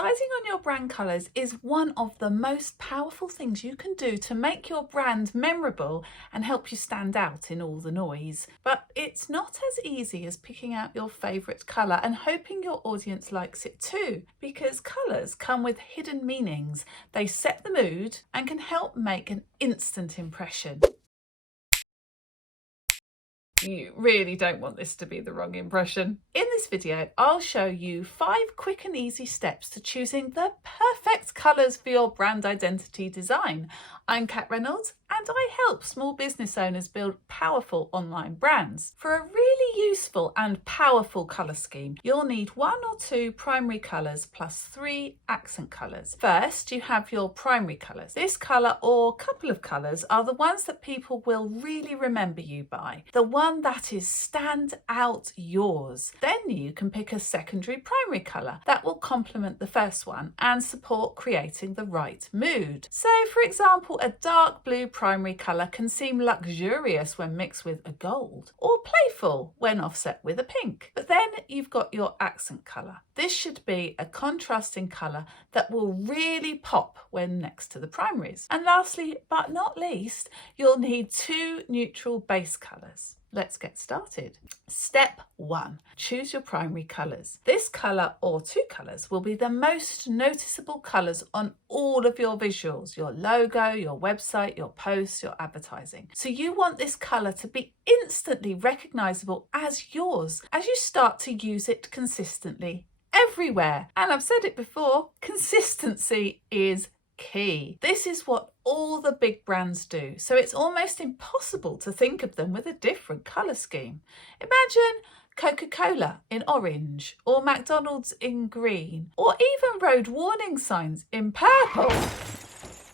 Deciding on your brand colours is one of the most powerful things you can do to make your brand memorable and help you stand out in all the noise. But it's not as easy as picking out your favourite colour and hoping your audience likes it too, because colours come with hidden meanings. They set the mood and can help make an instant impression. You really don't want this to be the wrong impression. In this video, I'll show you 5 quick and easy steps to choosing the perfect colours for your brand identity design. I'm Kat Reynolds and I help small business owners build powerful online brands. For a really useful and powerful colour scheme, you'll need 1 or 2 primary colours plus 3 accent colours. First, you have your primary colours. This colour or couple of colours are the ones that people will really remember you by. The one that is stand out yours. Then you can pick a secondary primary colour that will complement the first one and support creating the right mood. So for example, a dark blue primary colour can seem luxurious when mixed with a gold, or playful when offset with a pink. But then you've got your accent colour. This should be a contrasting colour that will really pop when next to the primaries. And lastly, but not least, you'll need 2 neutral base colours. Let's get started. Step 1, choose your primary colours. This colour or 2 colours will be the most noticeable colours on all of your visuals, your logo, your website, your posts, your advertising. So you want this colour to be instantly recognisable as yours as you start to use it consistently everywhere. And I've said it before, consistency is key. This is what all the big brands do, so it's almost impossible to think of them with a different colour scheme. Imagine Coca-Cola in orange, or McDonald's in green, or even road warning signs in purple.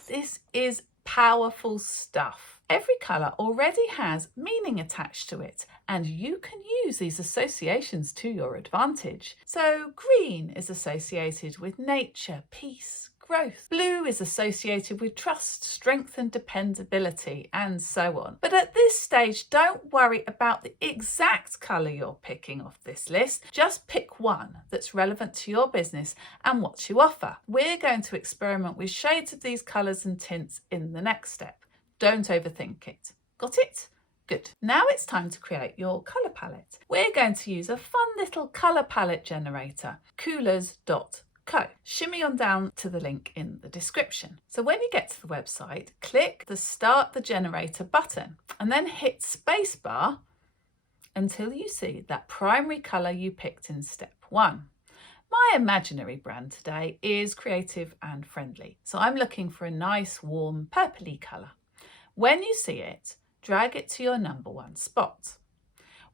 This is powerful stuff. Every colour already has meaning attached to it, and you can use these associations to your advantage. So green is associated with nature, peace, growth. Blue is associated with trust, strength and dependability, and so on. But at this stage, don't worry about the exact colour you're picking off this list. Just pick one that's relevant to your business and what you offer. We're going to experiment with shades of these colours and tints in the next step. Don't overthink it. Got it? Good. Now it's time to create your colour palette. We're going to use a fun little colour palette generator, coolers.co. Shimmy on down to the link in the description. So when you get to the website, click the Start the Generator button and then hit spacebar until you see that primary colour you picked in step 1. My imaginary brand today is creative and friendly, so I'm looking for a nice warm purpley colour. When you see it, drag it to your number 1 spot.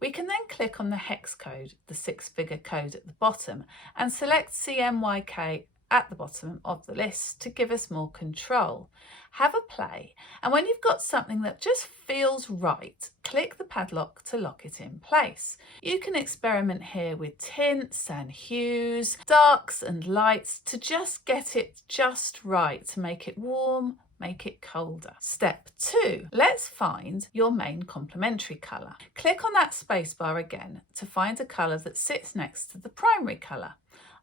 We can then click on the hex code, the 6-figure code at the bottom, and select CMYK at the bottom of the list to give us more control. Have a play, and when you've got something that just feels right, click the padlock to lock it in place. You can experiment here with tints and hues, darks and lights to just get it just right, to make it warm, make it colder. Step 2, let's find your main complementary colour. Click on that spacebar again to find a colour that sits next to the primary colour.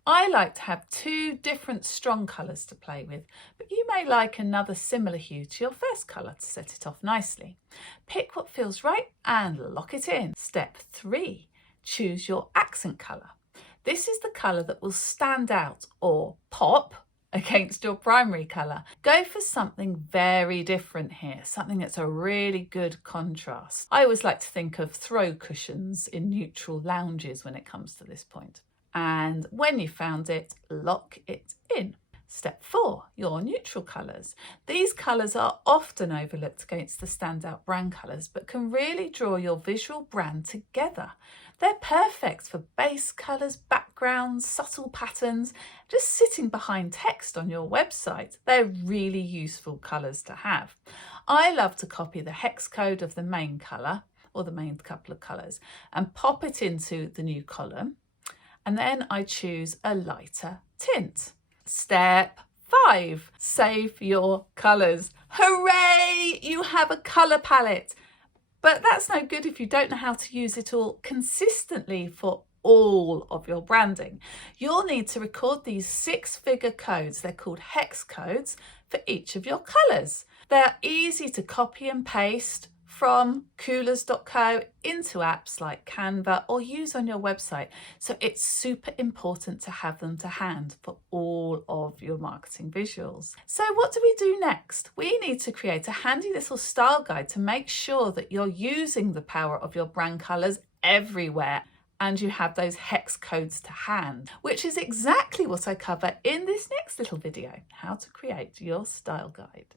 I like to have 2 different strong colours to play with, but you may like another similar hue to your first colour to set it off nicely. Pick what feels right and lock it in. Step 3, choose your accent colour. This is the colour that will stand out or pop against your primary colour. Go for something very different here, something that's a really good contrast. I always like to think of throw cushions in neutral lounges when it comes to this point. And when you found it, lock it in. Step 4, your neutral colours. These colours are often overlooked against the standout brand colours, but can really draw your visual brand together. They're perfect for base colours, backgrounds, subtle patterns, just sitting behind text on your website. They're really useful colours to have. I love to copy the hex code of the main colour, or the main couple of colours, and pop it into the new column. And then I choose a lighter tint. Step 5, save your colours. Hooray! You have a colour palette. But that's no good if you don't know how to use it all consistently for all of your branding. You'll need to record these 6-figure codes. They're called hex codes for each of your colours. They're easy to copy and paste from coolers.co into apps like Canva or use on your website. So it's super important to have them to hand for all of your marketing visuals. So what do we do next? We need to create a handy little style guide to make sure that you're using the power of your brand colours everywhere and you have those hex codes to hand, which is exactly what I cover in this next little video, how to create your style guide.